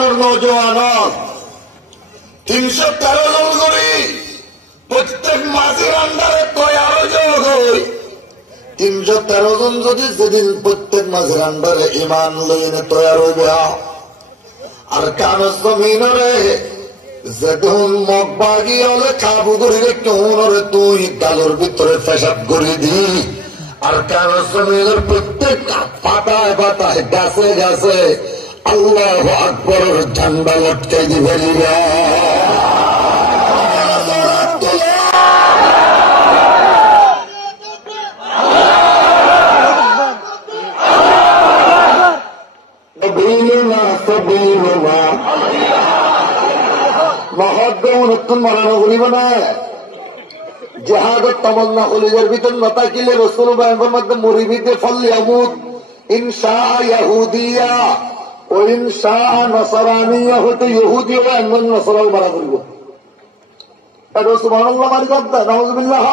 মুসলমানের নৌজওয়ান 313 জন করে প্রত্যেক মাঝের আন্ডারে 13 জন হই 313 জন যদি সেদিন প্রত্যেক মাঝের আন্ডারে ইমান লইনে তৈরি হইবে আর কান জমিনরে যেদিন মগবাগি হলে কাবু করিলে কেউনরে তুই গালোর ভিতরে পেশাব করে দি আর কান জমিনের প্রত্যেক পাতায় পাতায় গাছে গাছে আল্লাহু আকবরের ঝান্ডা লটকাই দিবে মহাদ্রমণ মানানো করিব না জেহাদত তামান্না কলিজার ভিতর না থাকিলে রসুল বায়গের মধ্যে মরিবিতে ফলয়ামুত ইনশাআ ইয়াহুদিয়া ও ইনশাআ নাসরানিয়া হতে ইহুদি ও এমন নসরাও মারা করিব। সুবহানাল্লাহ মারি কথা নাউযুবিল্লাহ।